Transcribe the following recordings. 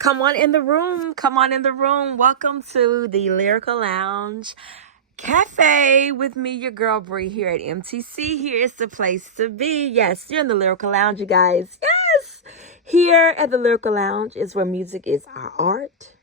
Come on in the room. Come on in the room. Welcome to the Lyrical Lounge Cafe with me, your girl Bree, here at MTC. Here is the place to be. Yes, you're in the Lyrical Lounge, you guys. Yes. Here at the Lyrical Lounge is where music is our art.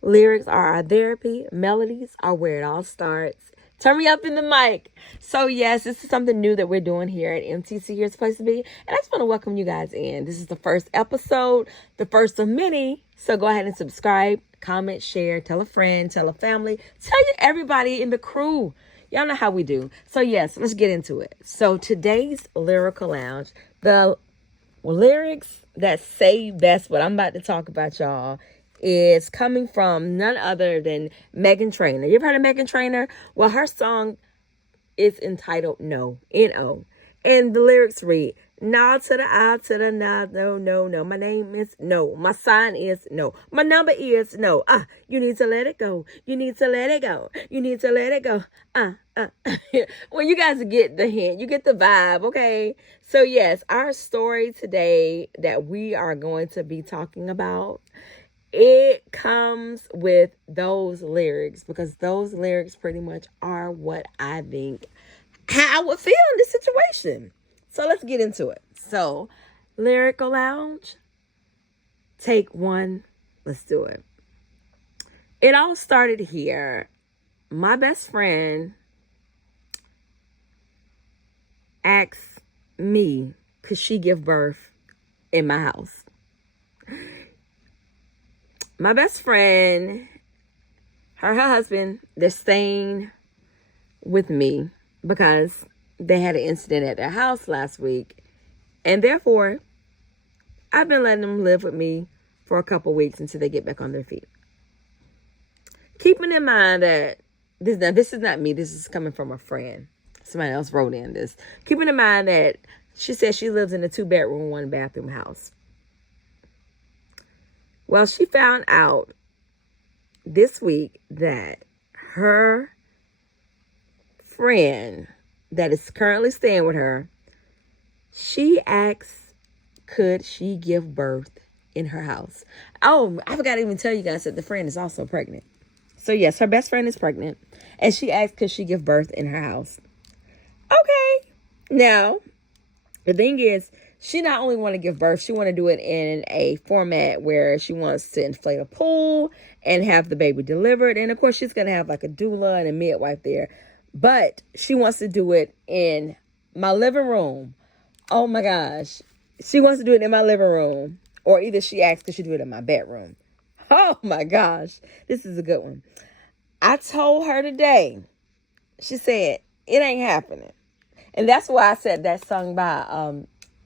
Lyrics are our therapy. Melodies are where it all starts. Turn me up in the mic. So yes, this is something new that we're doing here at MTC. Here's the place to be. And I just want to welcome you guys in. This is the first episode, the first of many. So go ahead and subscribe, comment, share, tell a friend, tell a family, tell everybody in the crew. Y'all know how we do. So yes, let's get into it. So today's Lyrical Lounge, the lyrics that say best what I'm about to talk about, y'all, is coming from none other than Meghan Trainor. You ever heard of Meghan Trainor? Well, her song is entitled No, N-O. And the lyrics read, no to the I to the no, no. My name is no. My sign is no. My number is no. You need to let it go. You need to let it go. You need to let it go. Well, you guys get the hint. You get the vibe, okay? So, yes, our story today that we are going to be talking about, it comes with those lyrics, because those lyrics pretty much are what I think how I would feel in this situation. So let's get into it. So, Lyrical Lounge, take one. Let's do it. It all started here. My best friend asked me, could she give birth in my house? My best friend, her husband, they're staying with me because they had an incident at their house last week. And therefore, I've been letting them live with me for a couple weeks until they get back on their feet. Keeping in mind that this is not me. This is coming from a friend. Somebody else wrote in this. Keeping in mind that she says she lives in a 2-bedroom, 1-bathroom house. Well, she found out this week that her friend that is currently staying with her, she asks, could she give birth in her house? Oh, I forgot to even tell you guys that the friend is also pregnant. So yes, her best friend is pregnant, and she asked, could she give birth in her house? Okay. Now, the thing is, she not only want to give birth, she want to do it in a format where she wants to inflate a pool and have the baby delivered. And of course, she's going to have like a doula and a midwife there. But she wants to do it in my living room. Oh my gosh. She wants to do it in my living room. Or either she asks, could she do it in my bedroom? Oh my gosh. This is a good one. I told her today, she said, it ain't happening. And that's why I said that song by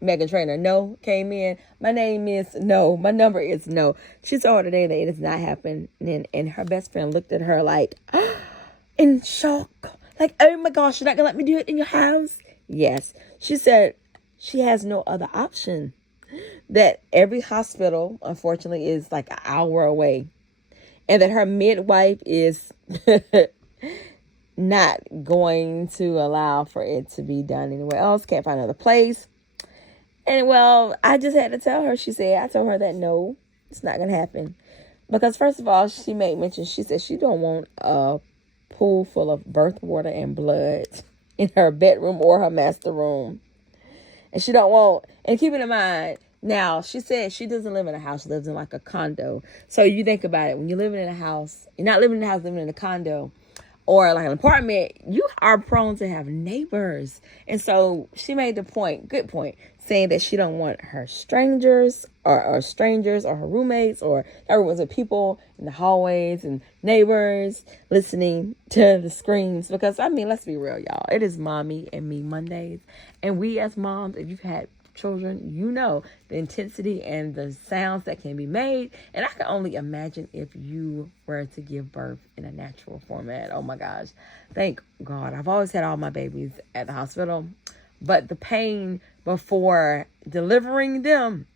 Meghan Trainor, No, came in. My name is No. My number is No. She told her today that it is not happening. And her best friend looked at her like, in shock. Like, oh my gosh, you're not going to let me do it in your house? Yes. She said she has no other option. That every hospital, unfortunately, is like an hour away. And that her midwife is not going to allow for it to be done anywhere else. Can't find another place. And well, I just had to tell her. I told her that no, it's not going to happen. Because first of all, she made mention, she said she don't want a pool full of birth water and blood in her bedroom or her master room. And she don't want, and keeping in mind, now she said she doesn't live in a house, she lives in like a condo. So you think about it, when you're living in a house, you're not living in a house, living in a condo or like an apartment, you are prone to have neighbors. And so she made the point, good point, saying that she don't want her strangers or her roommates or everyone's with people in the hallways and neighbors listening to the screams. Because, I mean, let's be real, y'all. It is Mommy and Me Mondays. And we as moms, if you've had children, you know the intensity and the sounds that can be made. And I can only imagine if you were to give birth in a natural format. Oh my gosh. Thank God. I've always had all my babies at the hospital. But the pain before delivering them,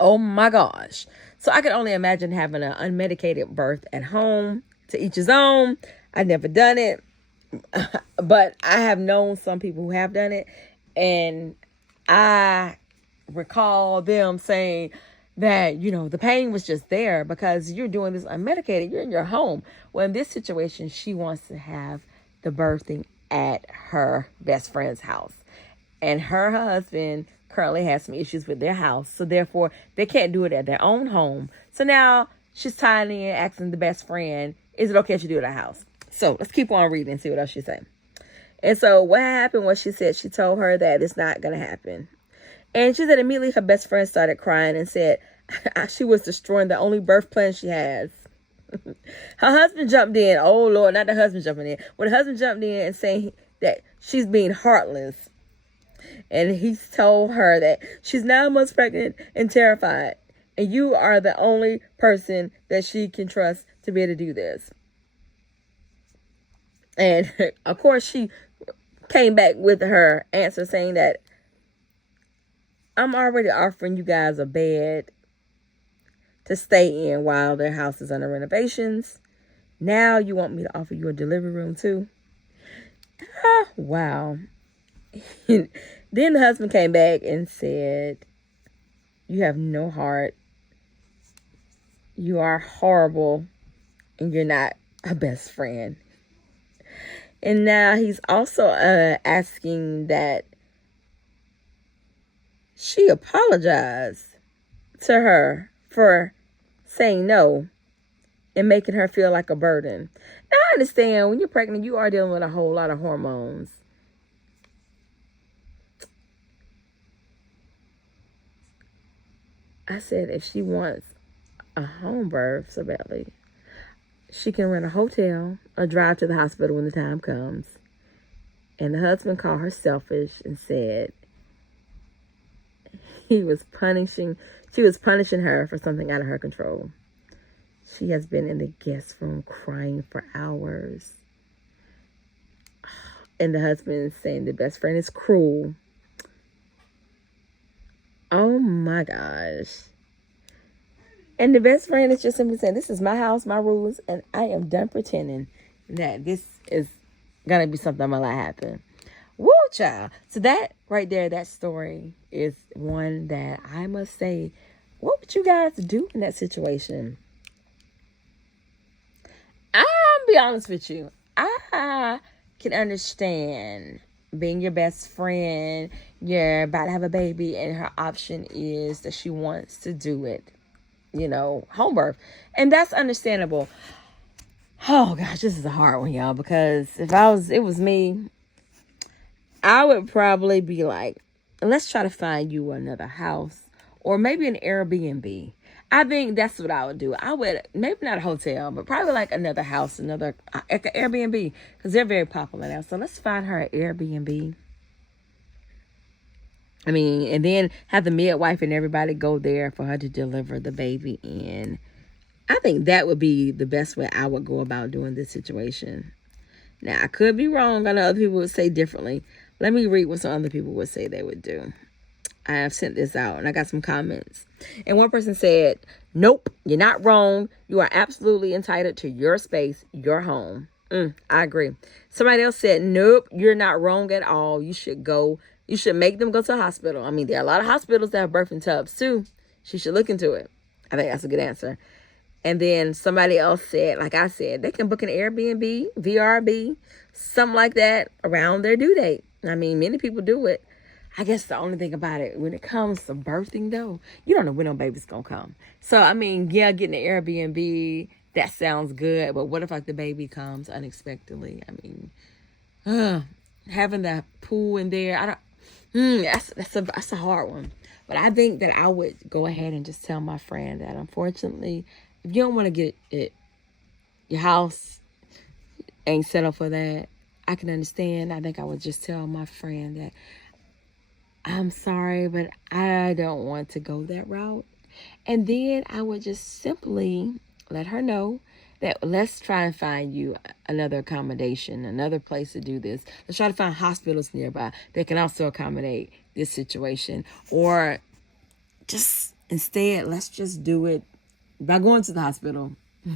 oh my gosh. So I can only imagine having an unmedicated birth at home. To each his own. I've never done it. But I have known some people who have done it. And I recall them saying, that, the pain was just there because you're doing this unmedicated. You're in your home. Well, in this situation, she wants to have the birthing at her best friend's house. And her husband currently has some issues with their house. So therefore, they can't do it at their own home. So now she's tying in, asking the best friend, is it okay if you do it at her house? So let's keep on reading and see what else she's saying. And so what happened was she told her that it's not going to happen. And she said immediately her best friend started crying and said she was destroying the only birth plan she has. Her husband jumped in. Oh, Lord, not the husband jumping in. When the husband jumped in and saying that she's being heartless. And he told her that she's 9 months pregnant and terrified. And you are the only person that she can trust to be able to do this. And, of course, she came back with her answer saying that I'm already offering you guys a bed to stay in while their house is under renovations. Now you want me to offer you a delivery room too? Wow. Then the husband came back and said, you have no heart. You are horrible. And you're not a best friend. And now he's also asking that she apologize to her for saying no and making her feel like a burden. Now, I understand when you're pregnant, you are dealing with a whole lot of hormones. I said if she wants a home birth so badly, she can rent a hotel or drive to the hospital when the time comes. And the husband called her selfish and said she was punishing her for something out of her control. She has been in the guest room crying for hours. And the husband is saying the best friend is cruel. Oh my gosh. And the best friend is just simply saying, this is my house, my rules, and I am done pretending that this is going to be something I'm going to let happen. Woo, child. So that right there, that story is one that I must say, what would you guys do in that situation? I'll be honest with you. I can understand being your best friend. You're about to have a baby and her option is that she wants to do it. Home birth. And that's understandable. Oh gosh, this is a hard one, y'all, because if it was me, I would probably be like, let's try to find you another house or maybe an Airbnb. I think that's what I would do. I would, maybe not a hotel, but probably like another house, like an Airbnb, because they're very popular now. So let's find her an Airbnb. And then have the midwife and everybody go there for her to deliver the baby in. I think that would be the best way I would go about doing this situation. Now, I could be wrong. I know other people would say differently. Let me read what some other people would say they would do. I have sent this out and I got some comments. And one person said, nope, you're not wrong. You are absolutely entitled to your space, your home. I agree. Somebody else said, nope, you're not wrong at all. You should make them go to a hospital. There are a lot of hospitals that have birthing tubs too. She should look into it. I think that's a good answer. And then somebody else said, like I said, they can book an Airbnb, VRB, something like that around their due date. Many people do it. I guess the only thing about it, when it comes to birthing though, you don't know when no baby's going to come. So, yeah, getting an Airbnb, that sounds good. But what if the baby comes unexpectedly? Having that pool in there, that's a hard one. But I think that I would go ahead and just tell my friend that unfortunately, if you don't want to get it, your house ain't set up for that, I can understand. I think I would just tell my friend that I'm sorry, but I don't want to go that route. And then I would just simply let her know that let's try and find you another accommodation, another place to do this. Let's try to find hospitals nearby that can also accommodate this situation. Or just instead, let's just do it by going to the hospital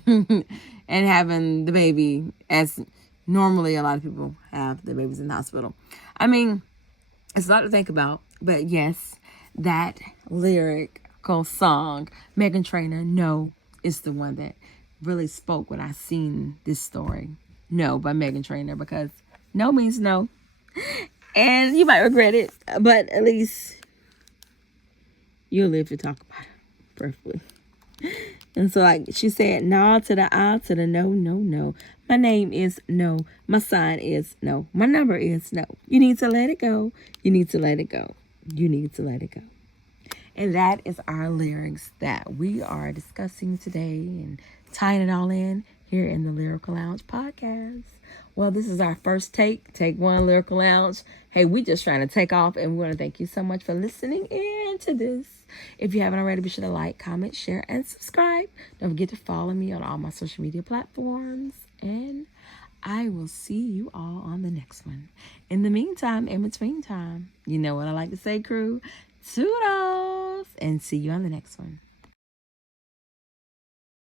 and having the baby as normally a lot of people have the babies in the hospital. It's a lot to think about. But yes, that lyric lyrical song. Meghan Trainor, No, is the one that really spoke when I seen this story. No by Meghan Trainor, because no means no. And you might regret it, but at least you'll live to talk about it perfectly. And so, like she said, no to the I, to the no, no, no. My name is no. My sign is no. My number is no. You need to let it go. You need to let it go. You need to let it go. And that is our lyrics that we are discussing today and tying it all in here in the Lyrical Lounge podcast. Well, this is our first take one, Lyrical Lounge. Hey, we just trying to take off, and we want to thank you so much for listening in to this. If you haven't already, be sure to like, comment, share, and subscribe. Don't forget to follow me on all my social media platforms, and I will see you all on the next one. In the meantime, in between time, you know what I like to say, crew? Toodles! And see you on the next one.